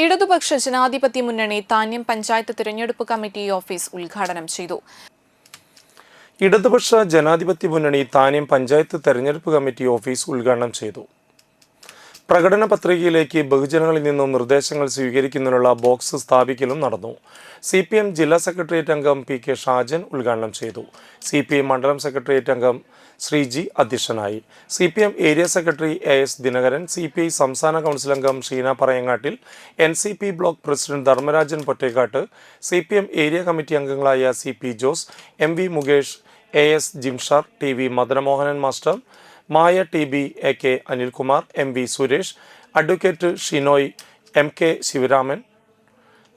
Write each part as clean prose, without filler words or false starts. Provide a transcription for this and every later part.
ഇടതുപക്ഷ ജനാധിപത്യ മുന്നണി താന്യം പഞ്ചായത്ത് തിരഞ്ഞെടുപ്പ് കമ്മിറ്റി ഓഫീസ് ഉദ്ഘാടനം ചെയ്തു. ഇടതുപക്ഷ ജനാധിപത്യ മുന്നണി താന്യം പഞ്ചായത്ത് തെരഞ്ഞെടുപ്പ് കമ്മിറ്റി ഓഫീസ് ഉദ്ഘാടനം ചെയ്തു. പ്രകടന പത്രികയിലേക്ക് ബഹുജനങ്ങളിൽ നിന്നും നിർദ്ദേശങ്ങൾ സ്വീകരിക്കുന്നതിനുള്ള ബോക്സ് സ്ഥാപിക്കലും നടന്നു. CPM ജില്ലാ സെക്രട്ടേറിയറ്റ് അംഗം PK ഷാജൻ ഉദ്ഘാടനം ചെയ്തു. CPM മണ്ഡലം സെക്രട്ടേറിയറ്റ് അംഗം ശ്രീജി അധ്യക്ഷനായി. CPM area secretary AS Dinakaran, CPI സംസ്ഥാന കൗൺസിൽ അംഗം Sheena Parayangattil, NCP block president Dharmarajan Pottekkatt, CPM area committee അംഗങ്ങളായ CP Jose, MV Mukesh, AS Jimshar, TV Madanamohanan master, Maya TB AK Anilkumar, MV Suresh, advocate Shinoy, MK Sivaraman,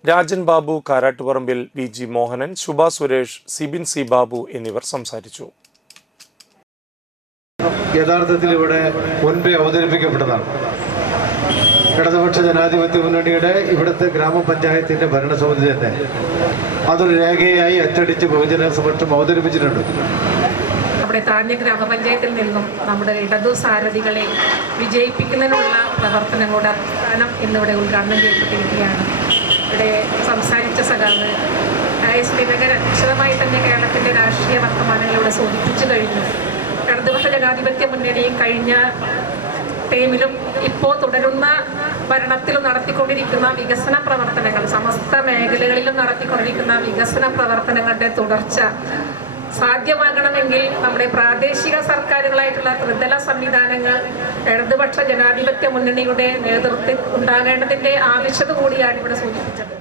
Rajan Babu Karattuparambil, VG Mohanan, Shubha Suresh, Sibin C Babu എന്നിവർ സംസാരിച്ചു. യഥാർത്ഥത്തിൽ ഇവിടെ മുൻപേ അവതരിപ്പിക്കപ്പെട്ടതാണ്. ഇടതുപക്ഷ ജനാധിപത്യ മുന്നണിയുടെ ഇവിടുത്തെ ഗ്രാമപഞ്ചായത്തിന്റെ ഭരണസമിതി തന്നെ അതൊരു രേഖയായി അച്ചടിച്ച് ബഹുജന സമക്ഷം അവതരിപ്പിച്ചിട്ടുണ്ട്. നമ്മുടെ താന്യം ഗ്രാമപഞ്ചായത്തിൽ നിന്നും നമ്മുടെ ഇടതു സാരഥികളെ വിജയിപ്പിക്കുന്നതിനുള്ള പ്രവർത്തനങ്ങളുടെ അവസാനം ഇന്നിവിടെ ഉദ്ഘാടനം ചെയ്യപ്പെട്ടിരിക്കുകയാണ്. ഇവിടെ സംസാരിച്ച സഖാവ് AS ദിനകരൻ വിശദമായി തന്നെ കേരളത്തിൻ്റെ രാഷ്ട്രീയ വർത്തമാനങ്ങളിലൂടെ സൂചിപ്പിച്ചു കഴിഞ്ഞു. ഇടതുപക്ഷ ജനാധിപത്യ മുന്നണി കഴിഞ്ഞ ടൈമിലും ഇപ്പോൾ തുടരുന്ന ഭരണത്തിലും നടത്തിക്കൊണ്ടിരിക്കുന്ന വികസന പ്രവർത്തനങ്ങൾ, സമസ്ത മേഖലകളിലും നടത്തിക്കൊണ്ടിരിക്കുന്ന വികസന പ്രവർത്തനങ്ങളുടെ തുടർച്ച സാധ്യമാകണമെങ്കിൽ നമ്മുടെ പ്രാദേശിക സർക്കാരുകളായിട്ടുള്ള ത്രിതല സംവിധാനങ്ങൾ ഇടതുപക്ഷ ജനാധിപത്യ മുന്നണിയുടെ നേതൃത്വത്തിൽ ഉണ്ടാകേണ്ടതിൻ്റെ ആവശ്യകത കൂടിയാണ് ഇവിടെ സൂചിപ്പിച്ചത്.